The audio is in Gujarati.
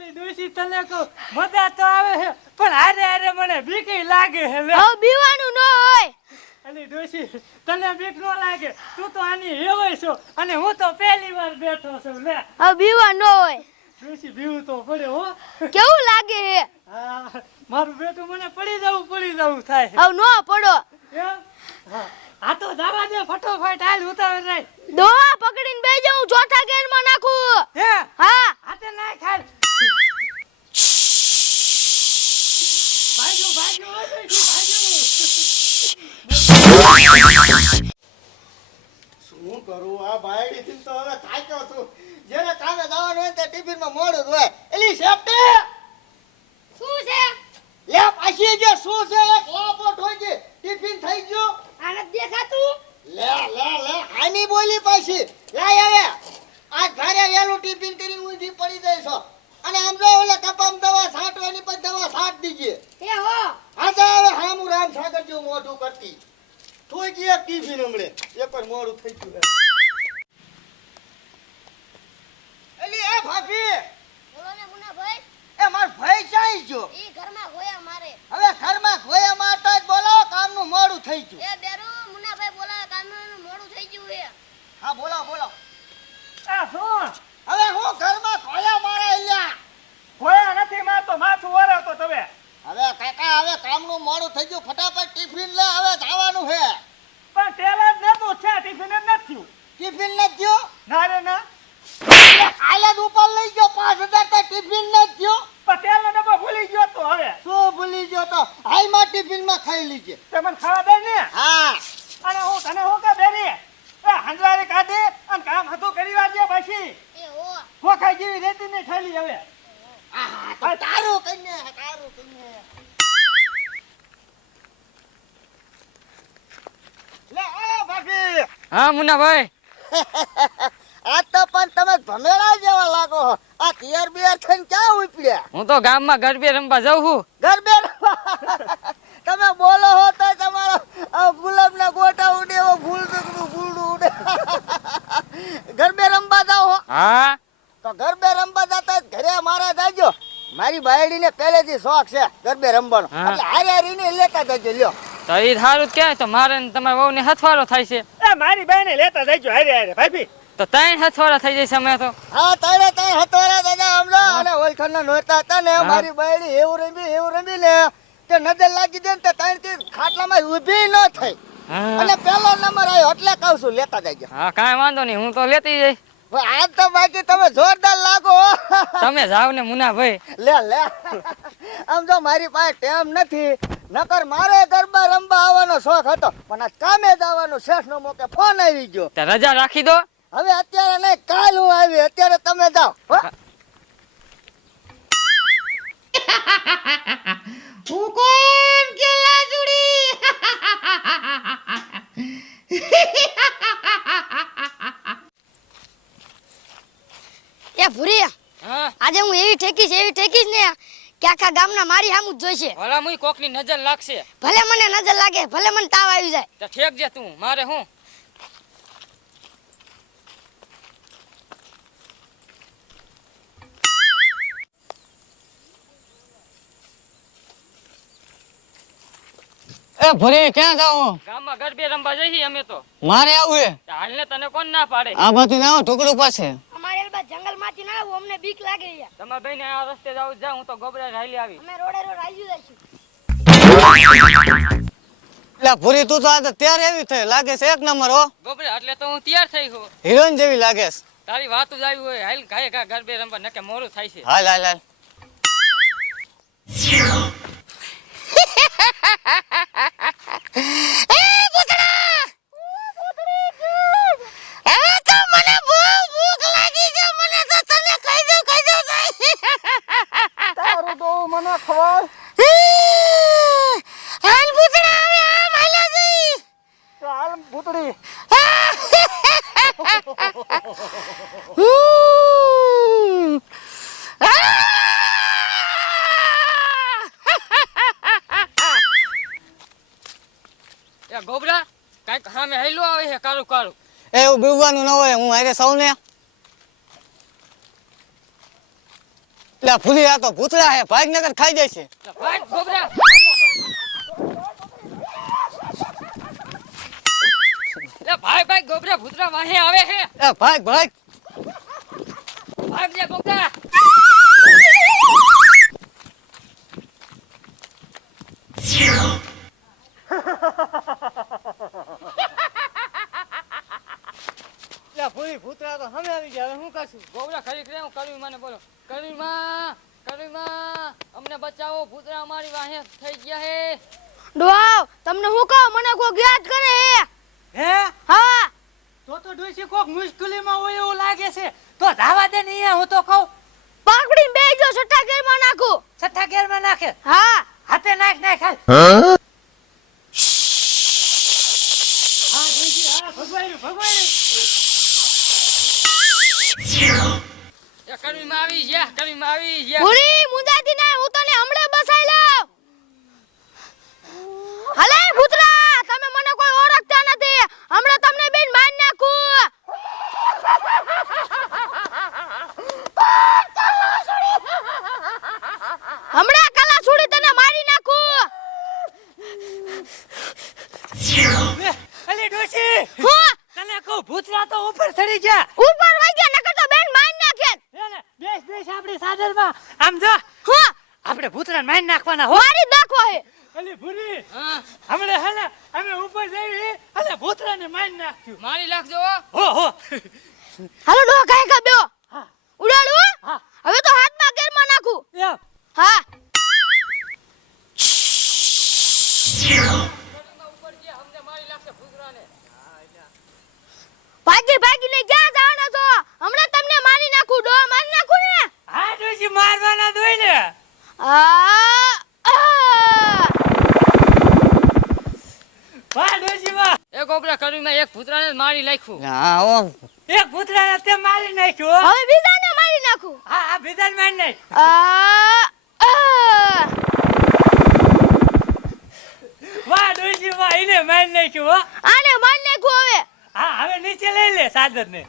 ઓલી ડોશી તને કહું મજા તો આવે છે પણ હારે હારે મને બીક લાગે છે હવે બીવાનું ન હોય. અલી ડોશી તને બીક ન લાગે તું તો આની હેવાય છો અને હું તો પહેલી વાર બેઠો છું લે. હવે બીવા ન હોય. ડોશી બીવું તો પડે હો. કેવું લાગે હે હા મારું બેટું મને પડી જવું પડી જવું થાય હવે ન પડો. હા. આ તો જવા દે ફટોફટ હાલ ઉતાવળ રાખ. દોહા પકડીને બે જાઉં ચોથા ગેરમાં નાખું. હે? હા. શું કરું? આ બાયડીથી તો હવે થાક્યો છું. જેને કામે જવાનું હોય ને તે ટિફિનમાં મોડું હોય. એલી સેફટી શું છે? લે પાછી જે શું છે? એક લાપો ઠોકી ટિફિન થઈ ગયું. આને દેખાતું? લે લે લે હાની બોલી પાછી. લાય હવે આ ઘરે વેલું ટિફિન કરી ઊંધી પડી જાય અને આમ જો ઓલે કપામ દવા છાંટવાની પછી દવા છાંટ દીજે. એ હો. આજે હવે હામું રામ સાગર જેવું મોઢું કરતી. તું જી ટીવી ટિફિન એ વાર મોડું થઈ ગયું. એલી એ ભાભી! બોલો ને મુનાભાઈ. એ માર ભાઈ ચાઈ ગયો? ઈ ઘરમાં ગોયા મારે. હવે ઘરમાં ગોયા મારતા જ બોલાવો કામનું મોડું થઈ ગયું. એ બેરુ મુનાભાઈ બોલા કામનું મોડું થઈ ગયું હે હા બોલાવો બોલાવો આ શું હવે હું ઘરમાં ખોયા મારે અહીંયા ખોયા નથી મારતો માથું વરાવતો તમે હવે કાકા હવે કામનું મોડું થઈ ગયું. ફટાફટ ટિફિન લે હવે જવાનું છે. પણ તેલ જ નતું છે ટિફિન જ નથી ટિફિન ન થયો? ના રે ના. કાલે ઉપર લઈ ગયો પાંચ હજાર તો ટિફિન ન થયો. પટેલ તેલનો ડબ્બો ભૂલી ગયો તો હવે. શું ભૂલી ગયો તો? હાલમાં ટિફિનમાં ખાઈ લીજે. તમને મને ખાવા દે ને. હા. અને હું તને હું કે બેરી? એ હંજવારી કાઢી અને કામ હતું કરી વાજે પછી. એ હો. ખોખાઈ જેવી રેતી ને ખાલી હવે. આહા, તો તારું કઈને તારું કઈને લે આ ભાભી હા મુન્નાભાઈ. આ તો પણ તમે ભમેરા જેવા લાગો આ તિયર બિયર થઈને ક્યાં ઉપડ્યા? હું તો ગામમાં ગરબે રમવા જાઉં છું. ગરબે તમે બોલો હો તો તમારો ગુલાબ ના ગોટા ઉડે એવો ફૂલ ફૂલડું ઉડે. ગરબે રમવા જાઓ હો. હા. તો ગરબે રમવા જતા ઘરે મારા જાજો. મારી બાયડીને પહેલેથી શોખ છે ગરબે રમવાનો. એટલે હારે હારીને લેતા જજો લ્યો. તો એ સારું જ કહેવાય તો મારે ને તમારા વહુને હથવારો થાય છે. એ મારી બહેને લેતા જઈજો હારે હારે ભાભી. તો ત્રણ હથવારા થઈ જશે અમે તો. હા તારે ત્રણ હથવારા દાદા હમણાં અને ઓલખણના નોતા હતા ને મારી બાયડી એવું રમી એવું રમી ને કે નજર લાગી જાય ને તે ત્રણથી ખાટલામાં ઊભી ન થઈ. અને પહેલો નંબર આવ્યો એટલે કહું છું લેતા જજો. હા કાંઈ વાંધો નહીં હું તો લેતી જઈશ. હવે આજ તો બાકી તમે જોરદાર લાગો. તમે જાવ ને ભાઈ. લે લે. આમ જો મારી પાસે ટાઈમ નથી. નકર મારે ગરબા રમવા આવવાનો શોખ હતો પણ આજ કામે જવાનો શેષ શેઠ નો મોકે ફોન આવી ગયો. તે રજા રાખી દો. હવે અત્યારે નહીં કાલ હું આવી અત્યારે તમે જાઓ હું. કોણ કેલા જુડી? એ ભૂરી આજે હું એવી ઠેકીશ એવી ઠેકીશ ને કે આખા ગામના મારી સામું જ જોઈશે. ભલા મુઈ કોકની નજર લાગશે. ભલે મને નજર લાગે ભલે મને તાવ આવી જાય. તો ઠેક જે તું મારે હું? એ ભરે ક્યાં જાઉં ગામમાં ગરબે રમવા જઈએ અમે તો. મારે આવું હે. હાલ હાલને તને કોણ ના પાડે? આ બાજુ ના આવો ટુકડું પાસે. જંગલમાંથી ના આવું અમને બીક લાગે છે તમારા ભાઈને આ રસ્તે જાવ જા હું તો ગોબરા હાલી આવી. અમે રોડે રોડ આવી જઈશું. એટલે ભૂરી તું તો આ તો ત્યારે એવી થઈ લાગે છે એક નંબર હો. ગોબરા એટલે તો હું તૈયાર થઈ ગયો હિરોઈન જેવી લાગે છે. તારી વાતું જ આવી હોય હાલ ગાય ગા ગરબે રમવા નકે મોડું થાય છે. હાલ હાલ હાલ તો મને ખબર હાલ ભૂતડી એ ગોબરા કાંઈક સામે હેલું આવે છે કાળું કાળું. એ એવું બીવવાનું ન હોય હું હારે સૌને એટલે ભૂરી આ તો ભૂતળા હે ભાગનગર ખાઈ જાય છે ભાગ ગોબરા. લે ભાઈ ભાઈ ગોબરા ભૂતરા વાહે આવે હે. એ ભાગ ભાગ ભાગ લે ગોબરા એટલે ભૂરી ભૂતળા તો હમે આવી ગયા. હું કરશું ગોબરા ખરી કરે હું કરવી મને બોલો. કરવી માં કરવી માં અમને બચાવો. ભૂતરા અમારી વાહે થઈ ગયા હે. ડોહાવ તમને હું કહું? મને કોઈ યાદ કરે હે હા તો તો ડોશી કોક મુશ્કેલીમાં હોય એવું લાગે છે તો ધાવા દે ને અહીંયા હું તો કહું પાકડીને બેજો છઠ્ઠા ગેરમાં નાખું છઠ્ઠા ગેરમાં નાખે હા હાથે નાખ નાખ હાલ. હા? આવી ગયા કરવી માં આવી ગયા. ભૂરી મુંજાતી ના હું તને હમણાં બસાઈ લઉં. હલે ભૂતરા તમે મને કોઈ ઓળખતા નથી હમણાં તમને બેન મારી નાખું હમણાં કલા છોડી તને મારી નાખું લે, અલી ડોશી! હો? તને કહું ભૂતરા તો ઉપર ચડી ગયા. ઉપર વઈ ગયા નકર તો બેન મારી નાખે. બેસ બેસ આપણી સાદરમાં આમ જો હો? આપણે ભૂતરાને મારી નાખવાના હો. મારી નાખવા હે અલે ભૂરી હા. હમણે હે અમે ઉપર જઈ અને ભૂતરાને માઈન નાખ્યું મારી નાખજો હો. હો હાલો ડો કાય કા બેઓ હા. ઉડાડું હા? હવે તો હાથમાં ગેરમાં નાખું. હા કરવીમાં ઉપર ગયા અમને મારી લાખશે ભૂતરાને ભાગી ભાગીને ક્યાં જવાના છો હમણાં તમને મારી નાખું ડો મારી નાખું ને ડોશી મારવાના દોય ને. વાહ ડોશી વાહ એ ગોબરા કરવીમાં એક ભૂતરાને મારી નાખ્યું. હા ઓ એક ભૂતરાને તે મારી નાખ્યું હવે બીજાને મારી નાખું. હા આ બીજાને મારી નાખ. વાહ ડોશી વાહ એને મારી નાખ્યું હો. આને મારી નાખ્યું હવે. હા હવે નીચે લઈ લે સાધન ને